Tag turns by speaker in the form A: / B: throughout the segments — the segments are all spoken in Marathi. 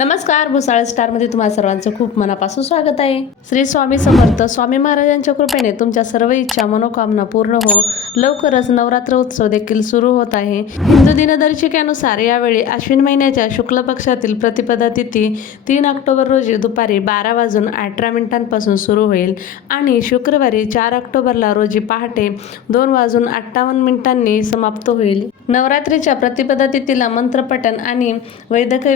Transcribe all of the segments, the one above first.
A: नमस्कार भुसाळ स्टारमध्ये तुम्हाला सर्वांचं खूप मनापासून स्वागत आहे. श्री स्वामी समर्थ स्वामी महाराजांच्या कृपेने तुमच्या सर्व इच्छा मनोकामना पूर्ण हो. लवकरच नवरात्र उत्सव देखील सुरू होत आहे. हिंदू दिनदर्शिकेनुसार यावेळी अश्विन महिन्याच्या शुक्ल पक्षातील प्रतिपदा तिथी तीन ऑक्टोबर रोजी दुपारी बारा वाजून अठरा मिनिटांपासून सुरू होईल आणि शुक्रवारी चार ऑक्टोबरला रोजी पहाटे दोन वाजून अठ्ठावन्न मिनिटांनी समाप्त होईल. नवरात्रीच्या प्रतिपदा तिथीला मंत्रपठण आणि वैदिक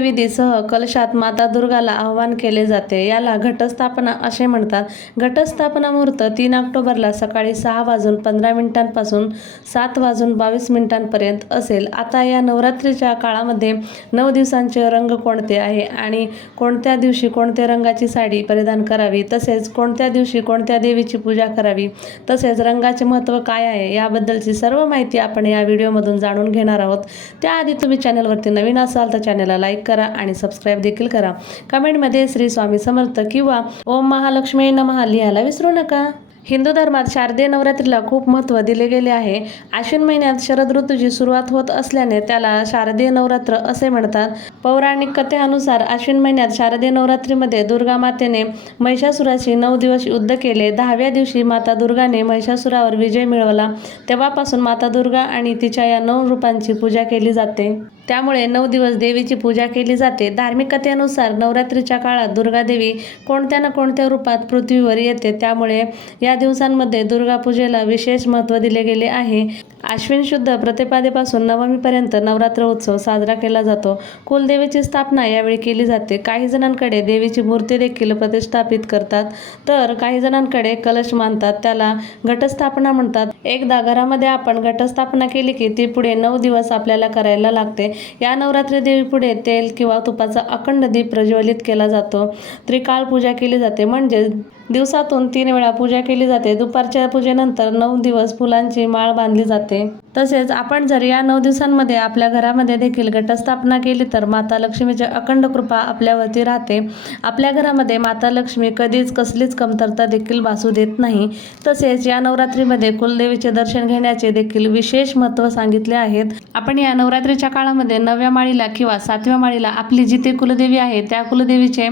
A: कलश वर्षात माता दुर्गाला आवाहन केले जाते. याला घटस्थापना असे म्हणतात. घटस्थापना मुहूर्त तीन ऑक्टोबरला सकाळी सहा वाजून पंधरा मिनिटांपासून सात वाजून बावीस मिनिटांपर्यंत असेल. आता या नवरात्रीच्या काळामध्ये नऊ दिवसांचे रंग कोणते आहे आणि कोणत्या दिवशी कोणत्या रंगाची साडी परिधान करावी तसेच कोणत्या दिवशी कोणत्या देवीची पूजा करावी तसेच रंगाचे महत्त्व काय आहे याबद्दलची सर्व माहिती आपण या व्हिडिओमधून जाणून घेणार आहोत. त्याआधी तुम्ही चॅनलवरती नवीन असाल तर चॅनलला लाईक करा आणि सबस्क्राईब देखील करा. कमेंटमध्ये श्री स्वामी समर्थ किंवा ओम महालक्ष्मी नमहा लिहायला विसरू नका. हिंदू धर्मात शारदीय नवरात्रीला खूप महत्त्व दिले गेले आहे. आश्विन महिन्यात शरद ऋतूची सुरुवात होत असल्याने त्याला शारदीय नवरात्र असे म्हणतात. पौराणिक कथेनुसार आश्विन महिन्यात शारदीय नवरात्रीमध्ये दुर्गा मातेने महिषासुराशी नऊ दिवस युद्ध केले. दहाव्या दिवशी माता दुर्गाने महिषासुरावर विजय मिळवला. तेव्हापासून माता दुर्गा आणि तिच्या या नऊ रूपांची पूजा केली जाते. त्यामुळे नऊ दिवस देवीची पूजा केली जाते. धार्मिक कथेनुसार नवरात्रीच्या काळात दुर्गा देवी कोणत्या ना कोणत्या रूपात पृथ्वीवर येते त्यामुळे या दिवसांमध्ये दुर्गापूजेला विशेष महत्त्व दिले गेले आहे. आश्विन शुद्ध प्रतिपादेपासून नवमीपर्यंत नवरात्र उत्सव साजरा केला जातो. कुलदेवीची स्थापना यावेळी केली जाते. काही जणांकडे देवीची मूर्ती देखील प्रतिष्ठापित करतात. तर काही जणांकडे कलश मानतात. त्याला घटस्थापना म्हणतात. एकदा घरामध्ये आपण घटस्थापना केली की ती पुढे नऊ दिवस आपल्याला करायला लागते. या नवरात्री देवी पुढे तेल किंवा तुपाचा अखंड दीप प्रज्वलित केला जातो. त्रिकाळ पूजा केली जाते. म्हणजे दिवसातून तीन वेळा पूजा केली जाते. दुपारच्या पूजेनंतर नऊ दिवस फुलांची माळ बांधली जाते. तसेच आपण जर या नऊ दिवसांमध्ये आपल्या घरामध्ये देखील घटस्थापना केली तर माता लक्ष्मीची अखंड कृपा आपल्यावरती राहते. आपल्या घरामध्ये माता लक्ष्मी कधीच कसलीच कमतरता देखील भासू देत नाही. तसेच या नवरात्रीमध्ये कुलदेवीचे दर्शन घेण्याचे देखील विशेष महत्त्व सांगितले आहेत. आपण या नवरात्रीच्या काळामध्ये नवव्या माळीला किंवा सातव्या माळीला आपली जिथे कुलदेवी आहे त्या कुलदेवीचे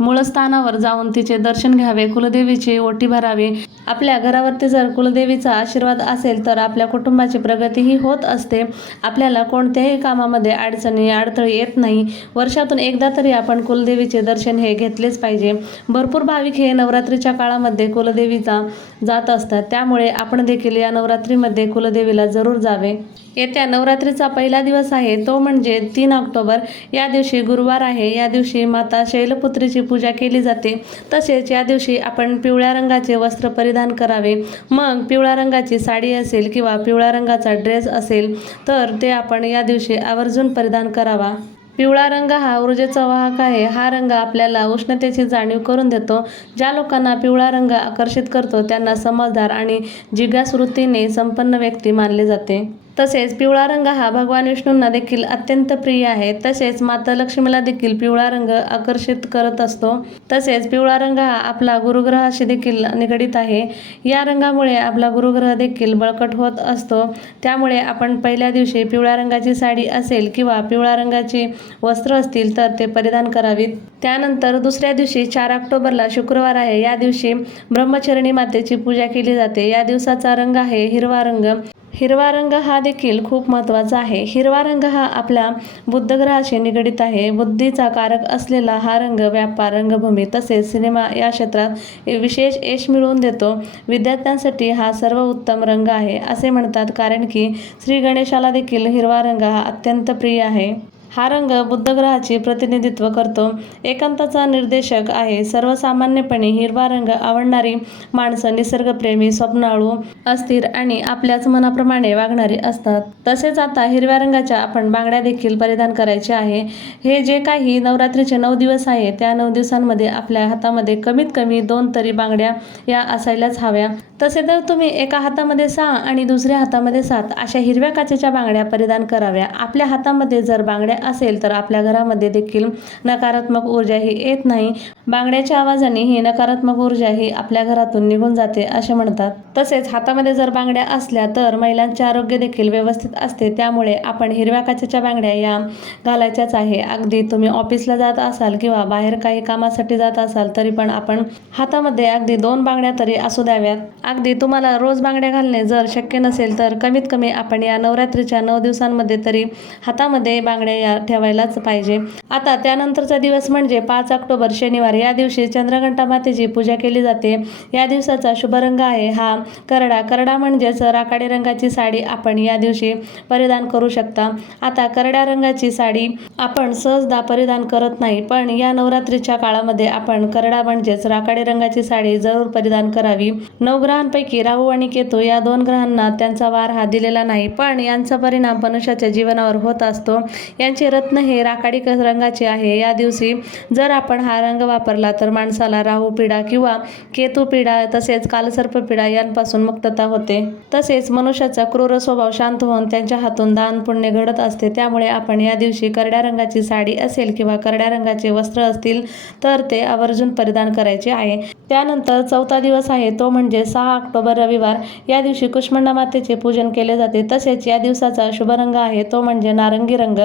A: मूळस्थानावर जाऊन तिचे दर्शन घ्यावे कुलदेवीची ओटी भरावी. आपल्या घरावरती जर कुलदेवीचा आशीर्वाद असेल तर आपल्या कुटुंबाची प्रगतीही होत असते. आपल्याला कोणत्याही कामामध्ये अडचणी अडथळे येत नाही. वर्षातून एकदा तरी आपण कुलदेवीचे दर्शन हे घेतलेच पाहिजे. भरपूर भाविक हे नवरात्रीच्या काळामध्ये कुलदेवीचा जात असतात. त्यामुळे आपण देखील या नवरात्रीमध्ये कुलदेवीला जरूर जावे. येत्या नवरात्रीचा पहिला दिवस आहे तो म्हणजे तीन ऑक्टोबर. या दिवशी गुरुवार आहे या दिवशी माता शैलपुत्रीची पूजा केली जाते. तसेच या दिवशी आपण पिवळ्या रंगाचे वस्त्र परिधान करावे. मग पिवळ्या रंगाची साडी असेल किंवा पिवळ्या रंगाचा ड्रेस असेल तर ते आपण या दिवशी आवर्जून परिधान करावा. पिवळा रंग हा ऊर्जेचा वाहक आहे. हा रंग आपल्याला उष्णतेची जाणीव करून देतो. ज्या लोकांना पिवळा रंग आकर्षित करतो त्यांना समजदार आणि जिज्ञास वृत्तीने संपन्न व्यक्ती मानले जाते. तसेच पिवळा रंग हा भगवान विष्णूंना देखील अत्यंत प्रिय आहे. तसेच माता लक्ष्मीला देखील पिवळा रंग आकर्षित करत असतो. तसेच पिवळा रंग हा आपला गुरुग्रहाशी देखील निगडीत आहे. या रंगामुळे आपला गुरुग्रह देखील बळकट होत असतो. त्यामुळे आपण पहिल्या दिवशी पिवळ्या रंगाची साडी असेल किंवा पिवळ्या रंगाची वस्त्र असतील तर ते परिधान करावीत. त्यानंतर दुसऱ्या दिवशी चार ऑक्टोबरला शुक्रवार आहे. या दिवशी ब्रह्मचरणी मातेची पूजा केली जाते. या दिवसाचा रंग आहे हिरवा रंग. हिरवा रंग हा देखील खूप महत्त्वाचा आहे. हिरवा रंग हा आपल्या बुद्धग्रहाशी निगडीत आहे. बुद्धीचा कारक असलेला हा रंग व्यापार रंगभूमी तसेच सिनेमा या क्षेत्रात विशेष यश मिळवून देतो. विद्यार्थ्यांसाठी हा सर्व उत्तम रंग आहे असे म्हणतात. कारण की श्री गणेशाला देखील हिरवा रंग हा अत्यंत प्रिय आहे. हा रंग बुद्धग्रहाचे प्रतिनिधित्व करतो. एकांताचा निर्देशक आहे. सर्वसामान्यपणे हिरवा रंग आवडणारी माणसं निसर्गप्रेमी स्वप्नाळू अस्थिर आणि आपल्याच मनाप्रमाणे वागणारी असतात. तसेच आता हिरव्या रंगाच्या आपण बांगड्या देखील परिधान करायचे आहे. हे जे काही नवरात्रीचे नऊ दिवस आहे त्या नऊ दिवसांमध्ये आपल्या हातामध्ये कमीत कमी दोन तरी बांगड्या या असायलाच हव्या. तसे तर तुम्ही एका हातामध्ये सहा आणि दुसऱ्या हातामध्ये सात अशा हिरव्या काचेच्या बांगड्या परिधान कराव्या. आपल्या हातामध्ये जर बांगड्या बांगड्या असेल तर आपल्या घरामध्ये देखील नकारात्मक ऊर्जा ही येत नाही. बांगड्याच्या आवाजाने ही नकारात्मक ऊर्जा ही आपल्या घरातून निघून जाते असे म्हणतात. तसेच हातामध्ये जर बांगड्या असल्या तर महिलांचे आरोग्य देखील व्यवस्थित असते. त्यामुळे आपण हिरव्या काचेच्या बांगड्या या घालायच्याच आहे. अगदी तुम्ही ऑफिसला जात असाल किंवा बाहेर काही कामासाठी जात असाल तरी पण आपण हातामध्ये अगदी दोन बांगड्या तरी असू द्याव्यात. अगदी तुम्हाला रोज बांगड्या घालणे जर शक्य नसेल तर कमीत कमी आपण या नवरात्रीच्या नऊ दिवसांमध्ये तरी हातामध्ये बांगड्या या ठेवायलाच पाहिजे. आता त्यानंतरचा दिवस म्हणजे पाच ऑक्टोबर शनिवार. या दिवशी चंद्रघंटा मातेची पूजा केली जाते. या दिवसाचा शुभ रंग आहे हा. करडा करडा म्हणजेच राखाडी रंगाची साडी आपण या दिवशी परिधान करू शकता. आता करड्या रंगाची साडी आपण सहजदा परिधान करत नाही पण या नवरात्रीच्या काळामध्ये आपण करडा म्हणजेच राखाडी रंगाची साडी जरूर परिधान करावी. नवग्रहांपैकी राहू आणि केतू या दोन ग्रहांना त्यांचा वार हा दिलेला नाही पण यांचा परिणाम मनुष्याच्या जीवनावर होत असतो. यांचे रत्न हे राखाडी क- रंगाचे आहे. या दिवशी जर आपण हा रंग वापरला तर माणसाला राहू पिढा किंवा केतू पिढा तसेच कालसर्प पिढा यांपासून मुक्तता होते. तसेच मनुष्याचा क्रूर स्वभाव शांत होऊन त्यांच्या हातून दान पुण्य घडत असते. त्यामुळे आपण या दिवशी करड्या रंगाची साडी असेल किंवा करड्या रंगाचे वस्त्र असतील तर ते आवर्जून परिधान करायचे आहे. त्यानंतर चौथा दिवस आहे. तो म्हणजे सहा ऑक्टोबर रविवार. या दिवशी कुष्मंडा मातेचे पूजन केले जाते. तसेच या दिवसाचा शुभ रंग आहे. तो म्हणजे नारंगी रंग.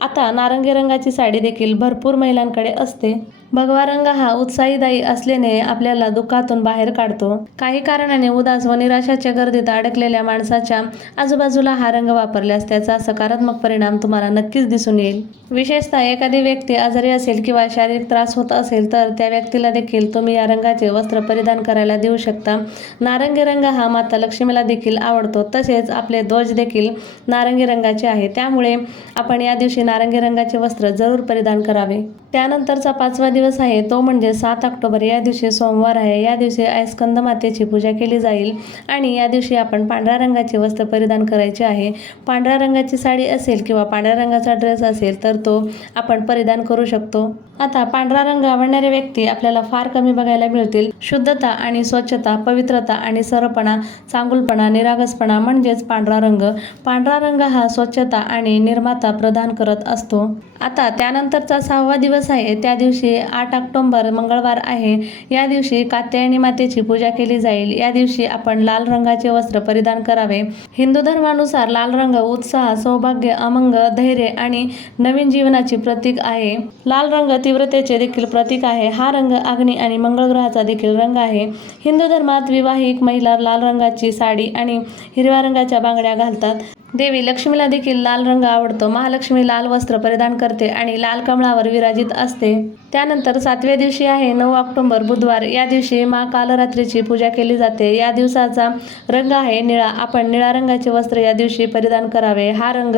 A: आता नारंगी रंगाची साडी देखील भरपूर महिलांकडे असते. भगवा रंग हा उत्साहीदायी असल्याने आपल्याला दुःखातून बाहेर काढतो. काही कारणाने उदास व निराशाच्या गर्दीत अडकलेल्या माणसाच्या आजूबाजूला हा रंग वापरल्यास त्याचा सकारात्मक परिणाम तुम्हाला नक्कीच दिसून येईल. विशेषतः एखादी व्यक्ती आजारी असेल किंवा शारीरिक त्रास होत असेल तर त्या व्यक्तीला देखील तुम्ही या रंगाचे वस्त्र परिधान करायला देऊ शकता. नारंगी रंग हा माता लक्ष्मीला देखील आवडतो तसेच आपले ध्वज देखील नारंगी रंगाचे आहे. त्यामुळे आपण या दिवशी नारंगी रंगाचे वस्त्र जरूर परिधान करावे. त्यानंतरचा पाचवा दिवस आहे तो म्हणजे सात ऑक्टोबर. या दिवशी सोमवार आहे. या दिवशी आयस्कंद मातेची पूजा केली जाईल आणि या दिवशी आपण पांढऱ्या रंगाचे वस्त्र परिधान करायचे आहे. पांढऱ्या रंगाची साडी असेल किंवा पांढऱ्या रंगाचा ड्रेस असेल तर तो आपण परिधान करू शकतो. आता पांढरा रंग आवडणारे व्यक्ती आपल्याला फार कमी बघायला मिळतील. शुद्धता आणि स्वच्छता पवित्रता आणि सरळपणा चांगुलपणा निरागसपणा म्हणजेच पांढरा रंग. पांढरा रंग हा स्वच्छता आणि निर्माता प्रदान करत असतो. आता त्यानंतरचा सहावा दिवस आहे. त्या दिवशी आठ ऑक्टोंबर मंगळवार आहे. या दिवशी कात्यायनी मातेची पूजा केली जाईल. या दिवशी आपण लाल रंगाचे वस्त्र परिधान करावे. हिंदू धर्मानुसार लाल रंग उत्साह सौभाग्य अमंग धैर्य आणि नवीन जीवनाची प्रतीक आहे. लाल रंग तीव्रतेचे देखील प्रतीक आहे. हा रंग अग्नी आणि मंगळग्रहाचा देखील रंग आहे. हिंदू धर्मात विवाहिक महिला लाल रंगाची साडी आणि हिरव्या रंगाच्या बांगड्या घालतात. देवी लक्ष्मीला देखील लाल रंग आवडतो. महालक्ष्मी लाल वस्त्र परिधान करते आणि लाल कमळावर विराजित असते. त्यानंतर सातव्या दिवशी आहे नऊ ऑक्टोबर बुधवार. या दिवशी मा कालरात्रीची पूजा केली जाते. या दिवसाचा रंग आहे निळा. आपण निळा रंगाचे वस्त्र या दिवशी परिधान करावे. हा रंग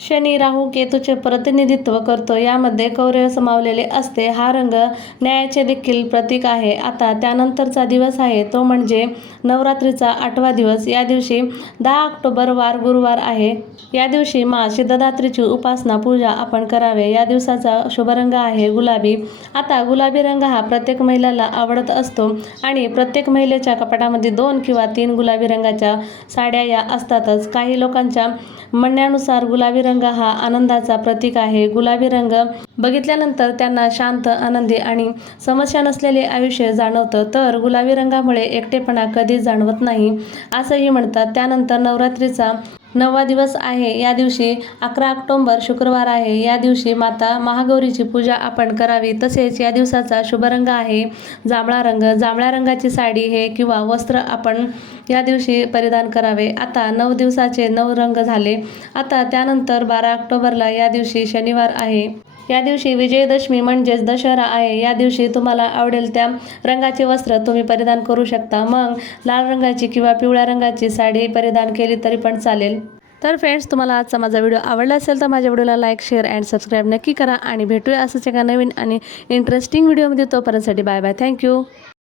A: शनी राहू केतूचे प्रतिनिधित्व करतो. यामध्ये कौरव समावलेले असते. हा रंग न्यायाचे देखील प्रतीक आहे. आता त्यानंतरचा दिवस आहे. तो म्हणजे नवरात्रीचा आठवा दिवस. या दिवशी दहा ऑक्टोबर वार गुरुवार आहे. या दिवशी मा सिद्धदात्रीची उपासना पूजा आपण करावे. या दिवसाचा शुभ रंग आहे गुलाबी. आता गुलाबी रंग हा प्रत्येक महिलाला आवडत असतो आणि प्रत्येक महिलेच्या कपाटामध्ये दोन किंवा तीन गुलाबी रंगाच्या साड्या या असतातच. काही लोकांच्या म्हणण्यानुसार गुलाबी रंग हा आनंदाचा प्रतीक आहे. गुलाबी रंग बघितल्यानंतर त्यांना शांत आनंदी आणि समस्या नसलेले आयुष्य जाणवतं. तर गुलाबी रंगामुळे एकटेपणा कधीच जाणवत नाही असंही म्हणतात. त्यानंतर नवरात्रीचा नववा दिवस आहे. या दिवशी अकरा ऑक्टोंबर शुक्रवार आहे. या दिवशी माता महागौरीची पूजा आपण करावी. तसेच या दिवसाचा शुभ रंग आहे. जांभळा रंग. जांभळ्या रंगाची साडी हे किंवा वस्त्र आपण या दिवशी परिधान करावे. आता नऊ दिवसाचे नऊ रंग झाले. आता त्यानंतर बारा ऑक्टोबरला या दिवशी शनिवार आहे. या दिवशी विजयदशमी म्हणजेच दशहरा आहे. या दिवशी तुम्हाला आवडेल त्या रंगाचे वस्त्र तुम्ही परिधान करू शकता. मग लाल रंगाची किंवा पिवळ्या रंगाची साडी परिधान केली तरी पण चालेल. तर फ्रेंड्स तुम्हाला आजचा माझा व्हिडिओ आवडला असेल तर माझ्या व्हिडिओला लाईक शेअर अँड सबस्क्राईब नक्की करा. आणि भेटूया असंच एका नवीन आणि इंटरेस्टिंग व्हिडिओमध्ये तोपर्यंतसाठी बाय बाय थँक्यू